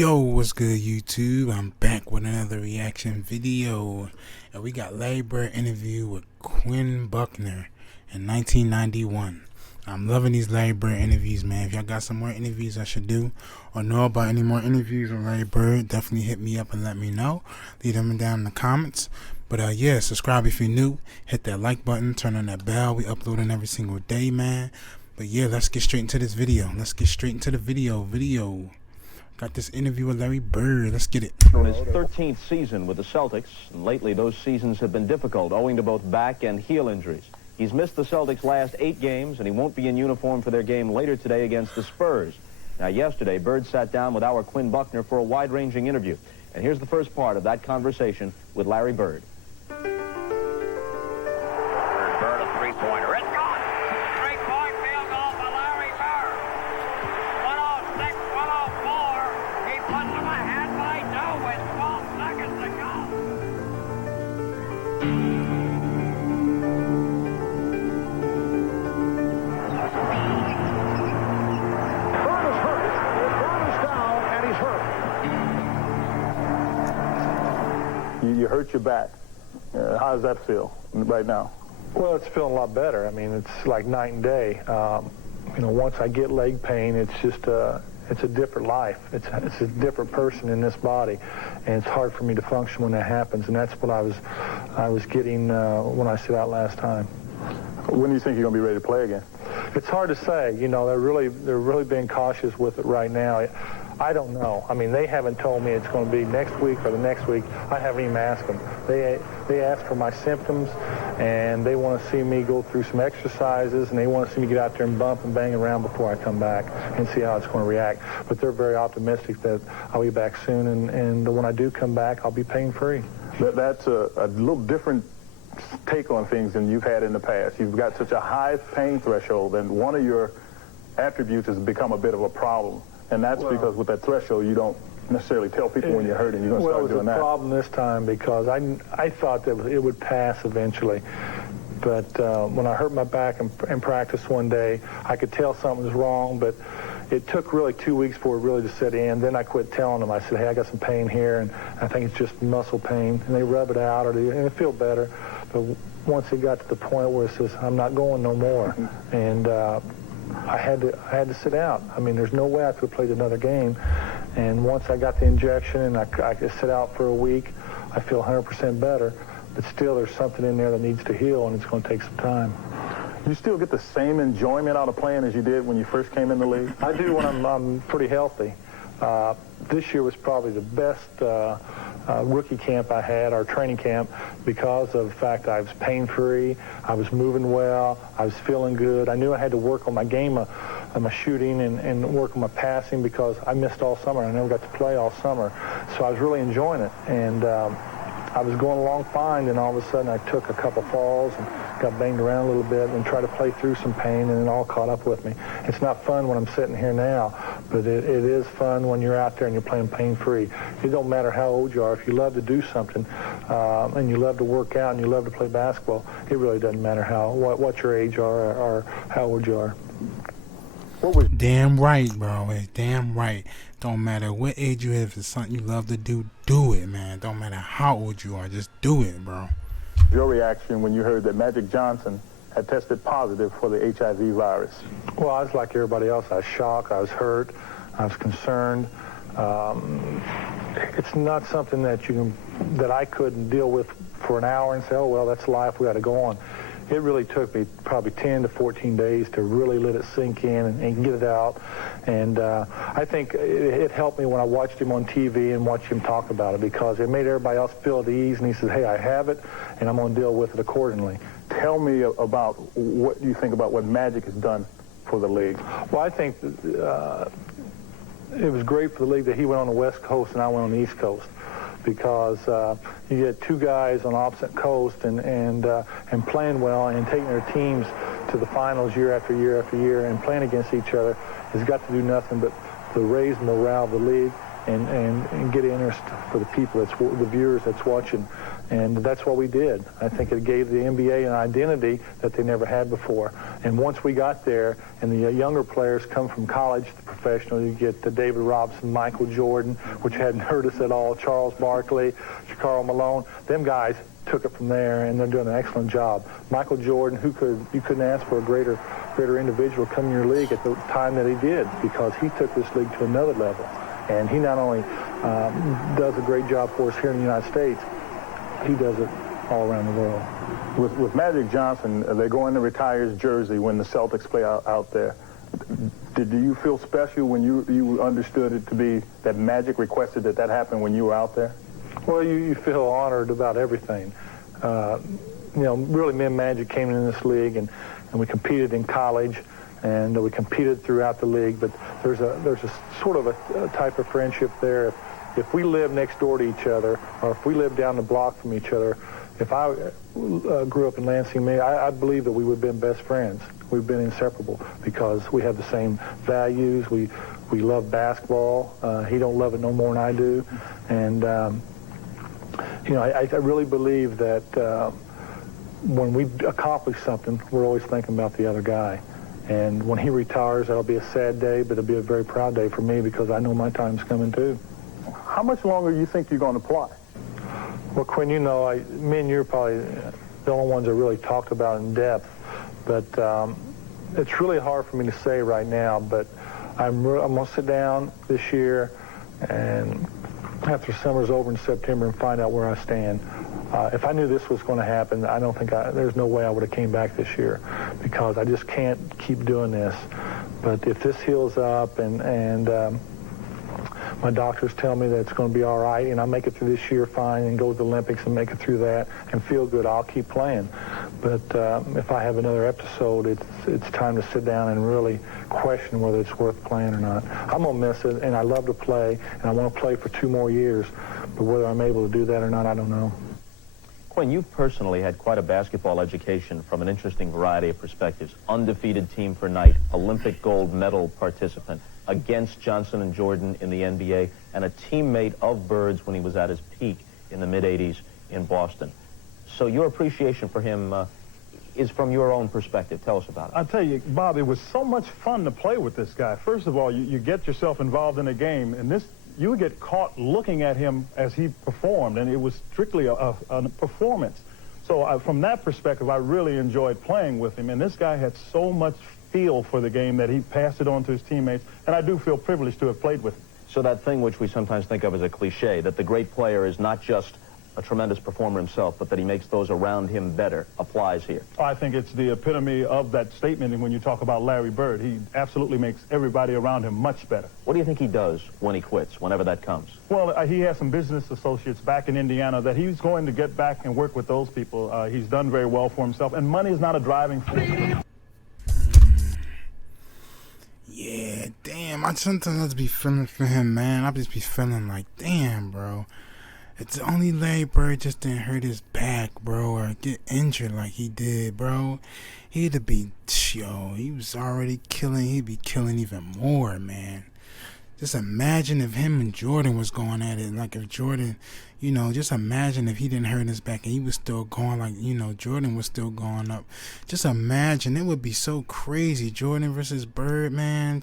Yo, what's good, YouTube? I'm back with another reaction video, and we got Larry Bird interview with Quinn Buckner in 1991. I'm loving these Larry Bird interviews, man. If y'all got some more interviews I should do, or know about any more interviews with Larry Bird, definitely hit me up and let me know. Leave them down in the comments. But yeah, subscribe if you're new. Hit that like button, turn on that bell. We uploading every single day, man. But yeah, let's get straight into this video. Got this interview with Larry Bird. Let's get it. On his 13th season with the Celtics, and lately those seasons have been difficult owing to both back and heel injuries. He's missed the Celtics' last 8 games, and he won't be in uniform for their game later today against the Spurs. Now, yesterday, Bird sat down with our Quinn Buckner for a wide-ranging interview. And here's the first part of that conversation with Larry Bird. Bird, a three-pointer. It's gone. Three-point field goal for Larry Bird. 106, 104. He puts him ahead by 2 with 12 seconds to go. Bird is hurt. Bird is down, and he's hurt. You hurt your back. How does that feel right now? Well, it's feeling a lot better. I mean, it's like night and day. Once I get leg pain, it's just it's a different life. It's a different person in this body, and it's hard for me to function when that happens. And that's what I was getting when I sit out last time. When do you think you're gonna be ready to play again? It's hard to say. You know, they're really being cautious with it right now. I don't know. I mean, they haven't told me it's going to be next week or the next week. I haven't even asked them. They asked for my symptoms, and they want to see me go through some exercises, and they want to see me get out there and bump and bang around before I come back and see how it's going to react. But they're very optimistic that I'll be back soon, and when I do come back, I'll be pain-free. That's a little different take on things than you've had in the past. You've got such a high pain threshold, and one of your attributes has become a bit of a problem. And that's because with that threshold, you don't necessarily tell people when you're hurt, and you're going to start doing that. Well, it was a problem this time because I thought that it would pass eventually. But when I hurt my back in practice one day, I could tell something was wrong, but it took really 2 weeks for it really to set in. Then I quit telling them. I said, hey, I got some pain here, and I think it's just muscle pain. And they rub it out, and it feel better. But once it got to the point where it says, I'm not going no more, and I had to sit out. I mean, there's no way I could have played another game. And once I got the injection and I could sit out for a week, I feel 100% better. But still, there's something in there that needs to heal, and it's going to take some time. You still get the same enjoyment out of playing as you did when you first came in the league? I do when I'm pretty healthy. This year was probably the best rookie camp I had, our training camp, because of the fact I was pain-free, I was moving well, I was feeling good. I knew I had to work on my game, on my shooting, and work on my passing because I missed all summer. I never got to play all summer. So I was really enjoying it. And I was going along fine, and all of a sudden I took a couple falls and got banged around a little bit and tried to play through some pain, and it all caught up with me. It's not fun when I'm sitting here now, but it is fun when you're out there and you're playing pain-free. It don't matter how old you are. If you love to do something and you love to work out and you love to play basketball, it really doesn't matter what your age are or how old you are. Damn right, bro. It's damn right. Don't matter what age you have. If it's something you love to do, do it, man. Don't matter how old you are. Just do it, bro. Your reaction when you heard that Magic Johnson had tested positive for the HIV virus? Well, I was like everybody else. I was shocked. I was hurt. I was concerned. It's not something that I couldn't deal with for an hour and say, oh, well, that's life. We got to go on. It really took me probably 10 to 14 days to really let it sink in and get it out. And I think it helped me when I watched him on TV and watched him talk about it, because it made everybody else feel at ease. And he said, hey, I have it, and I'm going to deal with it accordingly. Tell me about what you think about what Magic has done for the league. Well, I think it was great for the league that he went on the West Coast and I went on the East Coast, because you get 2 guys on opposite coast and playing well and taking their teams to the finals year after year after year and playing against each other has got to do nothing but to raise the morale of the league and get interest for the people, the viewers that's watching. And that's what we did. I think it gave the NBA an identity that they never had before. And once we got there, and the younger players come from college to professional, you get the David Robinson, Michael Jordan, which hadn't hurt us at all, Charles Barkley, Karl Malone. Them guys took it from there, and they're doing an excellent job. Michael Jordan, you couldn't ask for a greater individual coming in your league at the time that he did, because he took this league to another level. And he not only does a great job for us here in the United States, he does it all around the world. With Magic Johnson, they're going to retire his jersey when the Celtics play out there. Do you feel special when you understood it to be that Magic requested that happened when you were out there? Well, you feel honored about everything. Really, me and Magic came in this league, and we competed in college, and we competed throughout the league. But there's a sort of a type of friendship there. If we live next door to each other, or if we live down the block from each other, if I grew up in Lansing, I believe that we would have been best friends. We've been inseparable because we have the same values. We love basketball. He don't love it no more than I do. And, I really believe that when we accomplish something, we're always thinking about the other guy. And when he retires, that'll be a sad day, but it'll be a very proud day for me because I know my time's coming too. How much longer do you think you're going to play? Well, Quinn, me and you are probably the only ones that really talked about in depth. But it's really hard for me to say right now. But I'm going to sit down this year, and after summer's over in September, and find out where I stand. If I knew this was going to happen, I don't think there's no way I would have came back this year, because I just can't keep doing this. But if this heals up and my doctors tell me that it's going to be all right, and I make it through this year fine and go to the Olympics and make it through that and feel good, I'll keep playing. But if I have another episode, it's time to sit down and really question whether it's worth playing or not. I'm going to miss it, and I love to play, and I want to play for 2 more years. But whether I'm able to do that or not, I don't know. Quinn, you've personally had quite a basketball education from an interesting variety of perspectives. Undefeated team for night, Olympic gold medal participant, against Johnson and Jordan in the NBA, and a teammate of Bird's when he was at his peak in the mid-'80s in Boston. So your appreciation for him is from your own perspective. Tell us about it. I'll tell you, Bob, it was so much fun to play with this guy. First of all, you get yourself involved in a game, and you would get caught looking at him as he performed, and it was strictly a performance. So from that perspective, I really enjoyed playing with him, and this guy had so much feel for the game that he passed it on to his teammates, and I do feel privileged to have played with him. So that thing which we sometimes think of as a cliche, that the great player is not just a tremendous performer himself, but that he makes those around him better, applies here. I think it's the epitome of that statement when you talk about Larry Bird. He absolutely makes everybody around him much better. What do you think he does when he quits, whenever that comes? Well, he has some business associates back in Indiana that he's going to get back and work with those people. He's done very well for himself, and money is not a driving force. Yeah, damn. I sometimes be feeling for him, man. I just be feeling like, damn, bro. It's only Larry Bird just didn't hurt his back, bro, or get injured like he did, bro. He'd be, he was already killing. He'd be killing even more, man. Just imagine if him and Jordan was going at it. Like if Jordan, just imagine if he didn't hurt his back and he was still going, like, Jordan was still going up. Just imagine. It would be so crazy. Jordan versus Bird, man.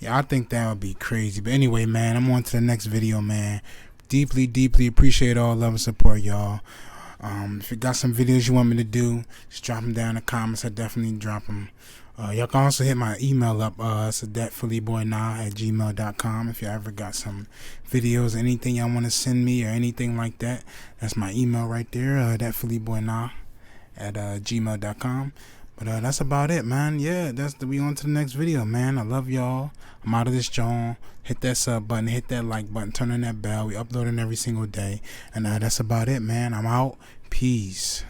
Yeah, I think that would be crazy. But anyway, man, I'm on to the next video, man. Deeply, deeply appreciate all love and support, y'all. If you got some videos you want me to do, just drop them down in the comments. I definitely drop them. Y'all can also hit my email up. It's thatphillyboynow@gmail.com. If you ever got some videos, anything y'all want to send me or anything like that, that's my email right there. thatphillyboynow@gmail.com. But that's about it, man. Yeah, we on to the next video, man. I love y'all. I'm out of this joint. Hit that sub button, hit that like button, turn on that bell. We uploading every single day. And that's about it, man. I'm out. Peace.